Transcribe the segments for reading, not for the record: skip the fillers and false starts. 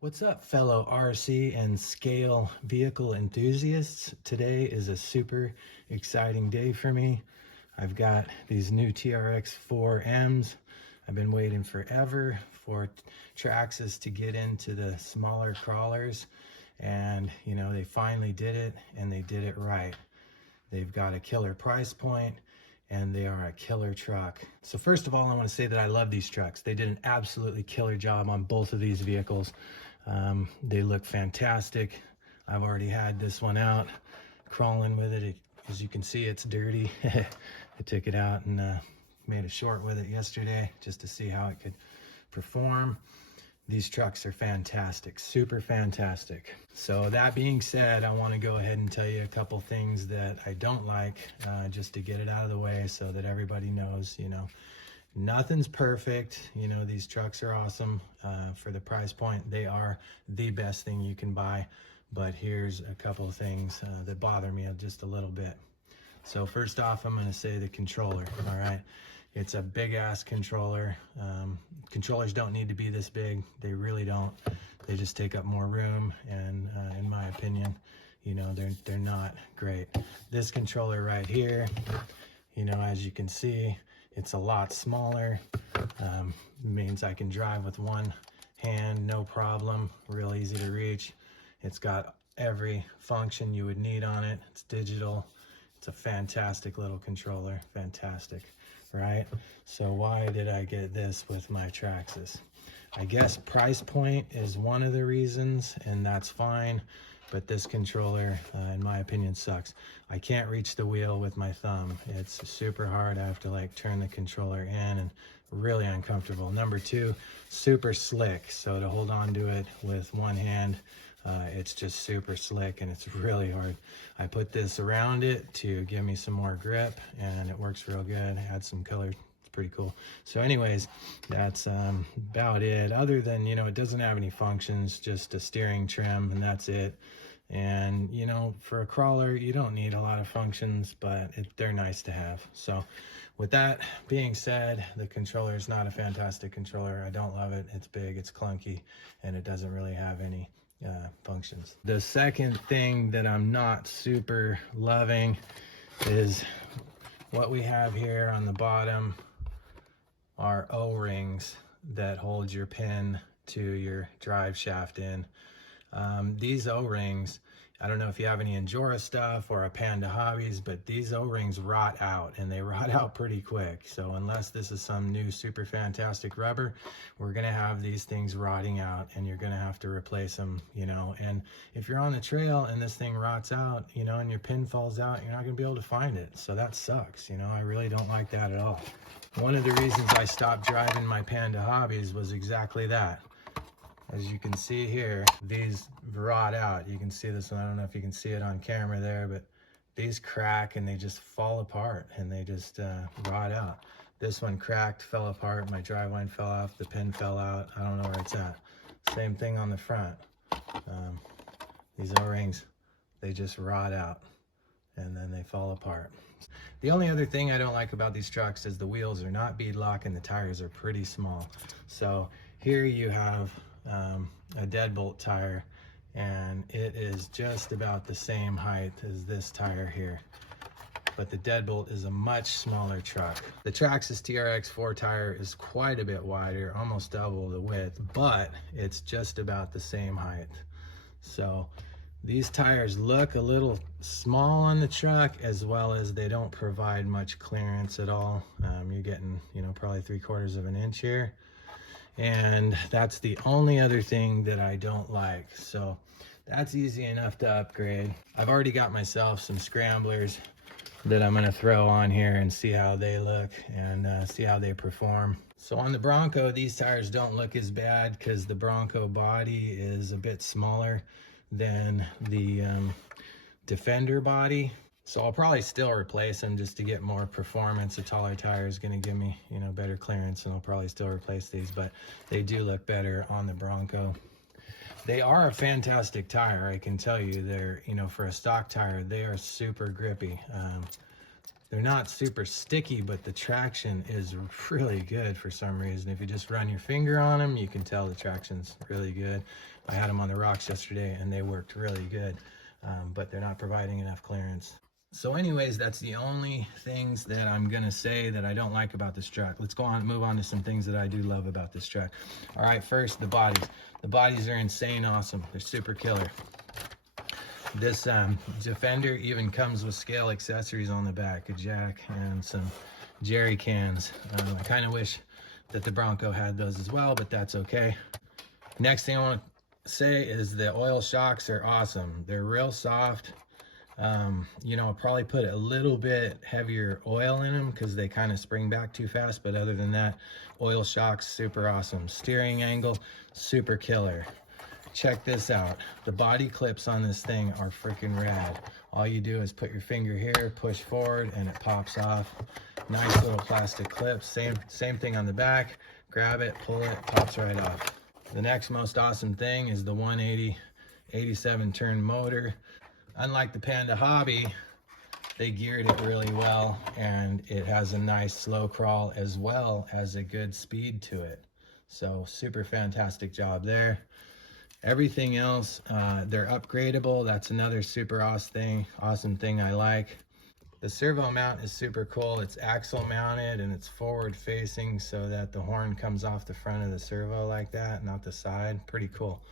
What's up, fellow RC and scale vehicle enthusiasts? Today is a super exciting day for me. I've got these new TRX4Ms. I've been waiting forever for Traxxas to get into the smaller crawlers, and they finally did it, and they did it right. They've got a killer price point, and they are a killer truck. So first of all, I want to say that I love these trucks. They did an absolutely killer job on both of these vehicles. They look fantastic. I've already had this one out, crawling with it. As you can see, it's dirty. I took it out and made a short with it yesterday just to see how it could perform. These trucks are fantastic, super fantastic. So that being said, I want to go ahead and tell you a couple things that I don't like, just to get it out of the way so that everybody knows, nothing's perfect. These trucks are awesome. For the price point, they are the best thing you can buy. But here's a couple of things that bother me just a little bit. So first off, I'm going to say the controller. All right. It's a big ass controller. Controllers don't need to be this big. They really don't. They just take up more room. And in my opinion, they're not great. This controller right here, as you can see, it's a lot smaller. Means I can drive with one hand, no problem. Real easy to reach. It's got every function you would need on it. It's digital. It's a fantastic little controller. Fantastic, right? So why did I get this with my Traxxas? I guess price point is one of the reasons, and that's fine. But this controller, in my opinion, sucks. I can't reach the wheel with my thumb. It's super hard. I have to turn the controller in, and really uncomfortable. Number two, super slick. So to hold on to it with one hand, it's just super slick, and it's really hard. I put this around it to give me some more grip, and it works real good. Add some color. It's pretty cool. So anyways, that's about it. Other than, it doesn't have any functions, just a steering trim, and that's it. And for a crawler, you don't need a lot of functions, but they're nice to have. So with that being said, the controller is not a fantastic controller. I don't love it. It's big, it's clunky, and it doesn't really have any functions. The second thing that I'm not super loving is what we have here on the bottom are O-rings that hold your pin to your drive shaft in. These O-rings, I don't know if you have any Endura stuff or a Panda Hobbies, but these O-rings rot out, and they rot out pretty quick. So unless this is some new super fantastic rubber, we're gonna have these things rotting out, and you're gonna have to replace them, and if you're on the trail and this thing rots out, and your pin falls out, you're not gonna be able to find it. So that sucks. I really don't like that at all. One of the reasons I stopped driving my Panda Hobbies was exactly that. As you can see here, these rot out. You can see this one. I don't know if you can see it on camera there, but these crack and they just fall apart, and they just rot out. This one cracked, fell apart. My driveline fell off. The pin fell out. I don't know where it's at. Same thing on the front. These O-rings, they just rot out, and then they fall apart. The only other thing I don't like about these trucks is the wheels are not beadlock, and the tires are pretty small. So here you have a deadbolt tire, and it is just about the same height as this tire here, but the deadbolt is a much smaller truck. The Traxxas TRX4 tire is quite a bit wider, almost double the width, but it's just about the same height. So these tires look a little small on the truck, as well as they don't provide much clearance at all. You're getting, probably 3/4 of an inch here. And that's the only other thing that I don't like. So that's easy enough to upgrade. I've already got myself some scramblers that I'm gonna throw on here and see how they look, and see how they perform. So on the Bronco, these tires don't look as bad because the Bronco body is a bit smaller than the Defender body. So I'll probably still replace them just to get more performance. A taller tire is going to give me, better clearance, and I'll probably still replace these, but they do look better on the Bronco. They are a fantastic tire, I can tell you. They're, for a stock tire, they are super grippy. They're not super sticky, but the traction is really good for some reason. If you just run your finger on them, you can tell the traction's really good. I had them on the rocks yesterday and they worked really good, but they're not providing enough clearance. So anyways, that's the only things that I'm gonna say that I don't like about this truck. Let's go on, move on to some things that I do love about this truck. All right, first, the bodies. The bodies are insane awesome. They're super killer. This Defender even comes with scale accessories on the back, a jack and some jerry cans. I kind of wish that the Bronco had those as well, but that's okay. Next thing I want to say is the oil shocks are awesome. They're real soft. You know, I'll probably put a little bit heavier oil in them because they kind of spring back too fast, but other than that, oil shocks, super awesome. Steering angle, super killer. Check this out. The body clips on this thing are freaking rad. All you do is put your finger here, push forward, and it pops off. Nice little plastic clips. Same thing on the back. Grab it, pull it, pops right off. The next most awesome thing is the 180 87 turn motor. Unlike the Panda Hobby, they geared it really well, and it has a nice slow crawl as well as a good speed to it. So super fantastic job there. Everything else, they're upgradable. That's another super awesome thing I like. The servo mount is super cool. It's axle mounted and it's forward facing so that the horn comes off the front of the servo like that, not the side. Pretty cool.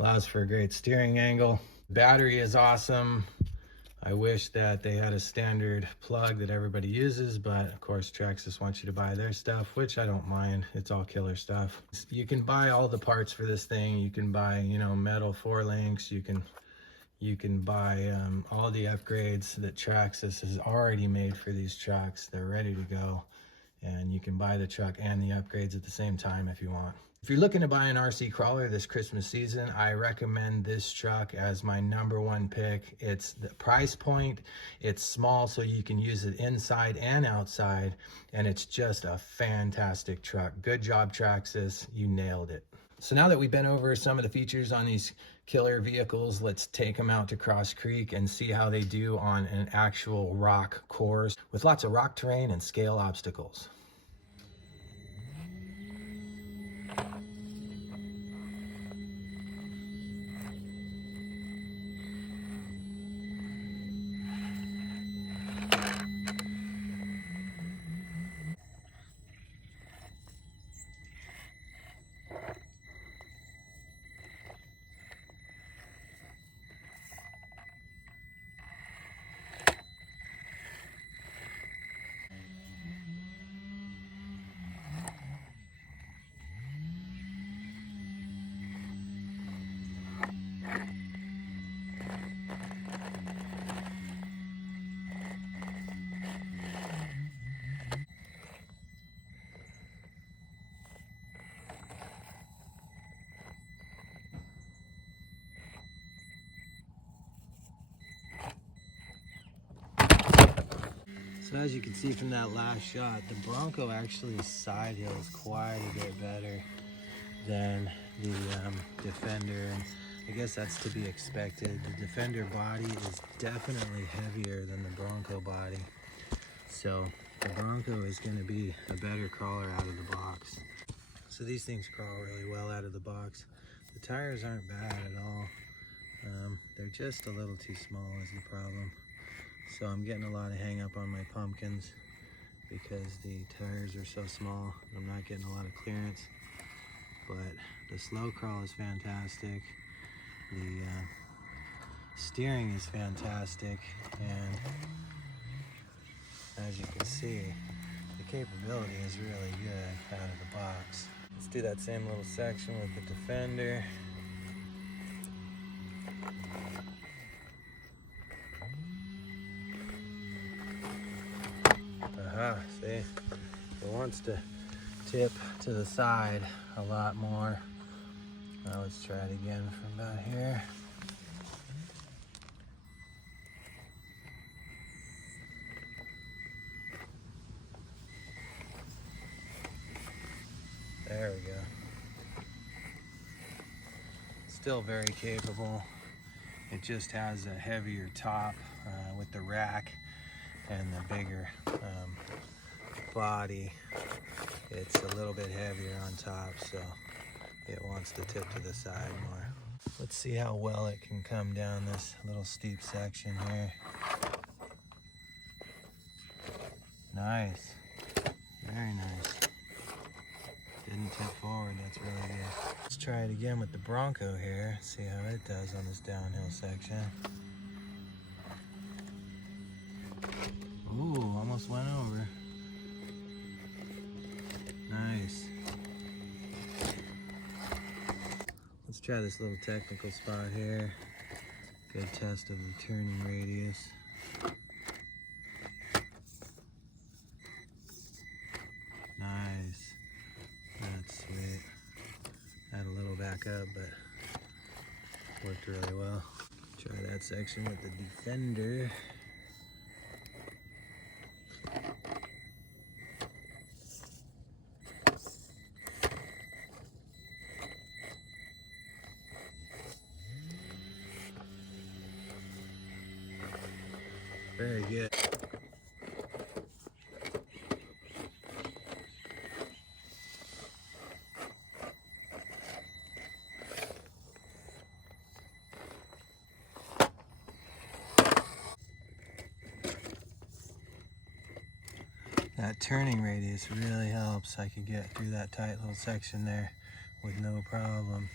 Allows for a great steering angle. Battery is awesome. I wish that they had a standard plug that everybody uses, but of course Traxxas wants you to buy their stuff, which I don't mind. It's all killer stuff. You can buy all the parts for this thing. You can buy, you know, metal 4-links. You can buy all the upgrades that Traxxas has already made for these trucks. They're ready to go, and you can buy the truck and the upgrades at the same time if you want. If you're looking to buy an RC crawler this Christmas season, I recommend this truck as my #1 pick. It's the price point, it's small so you can use it inside and outside, and it's just a fantastic truck. Good job, Traxxas, you nailed it. So now that we've been over some of the features on these killer vehicles, let's take them out to Cross Creek and see how they do on an actual rock course with lots of rock terrain and scale obstacles. So as you can see from that last shot, the Bronco actually side hills quite a bit better than the Defender. And I guess that's to be expected. The Defender body is definitely heavier than the Bronco body. So the Bronco is going to be a better crawler out of the box. So these things crawl really well out of the box. The tires aren't bad at all. They're just a little too small is the problem. So I'm getting a lot of hang up on my pumpkins because the tires are so small. I'm not getting a lot of clearance, but the slow crawl is fantastic. The steering is fantastic, and as you can see, the capability is really good out of the box. Let's do that same little section with the Defender. See, it wants to tip to the side a lot more. Now let's try it again from about here. There we go. Still very capable. It just has a heavier top with the rack. and the bigger body, it's a little bit heavier on top, so it wants to tip to the side more. Let's see how well it can come down this little steep section here. Nice, very nice. Didn't tip forward, that's really good. Let's try it again with the Bronco here, see how it does on this downhill section. Ooh, almost went over. Nice. Let's try this little technical spot here. Good test of the turning radius. Nice. That's sweet. Had a little back up, but worked really well. Try that section with the Defender. Very good. That turning radius really helps. I could get through that tight little section there with no problem.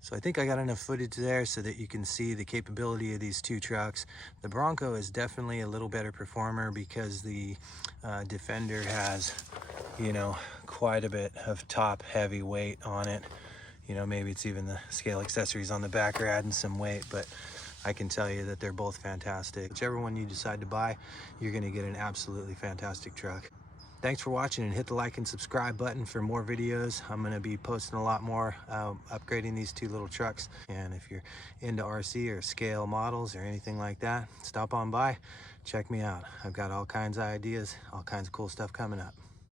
So I think I got enough footage there so that you can see the capability of these two trucks. The Bronco is definitely a little better performer because the Defender has, you know, quite a bit of top heavy weight on it. You know, maybe it's even the scale accessories on the back are adding some weight, but I can tell you that they're both fantastic. Whichever one you decide to buy, you're gonna get an absolutely fantastic truck. Thanks for watching, and hit the like and subscribe button for more videos. I'm gonna be posting a lot more upgrading these two little trucks. And if you're into RC or scale models or anything like that, stop on by, check me out. I've got all kinds of ideas, all kinds of cool stuff coming up.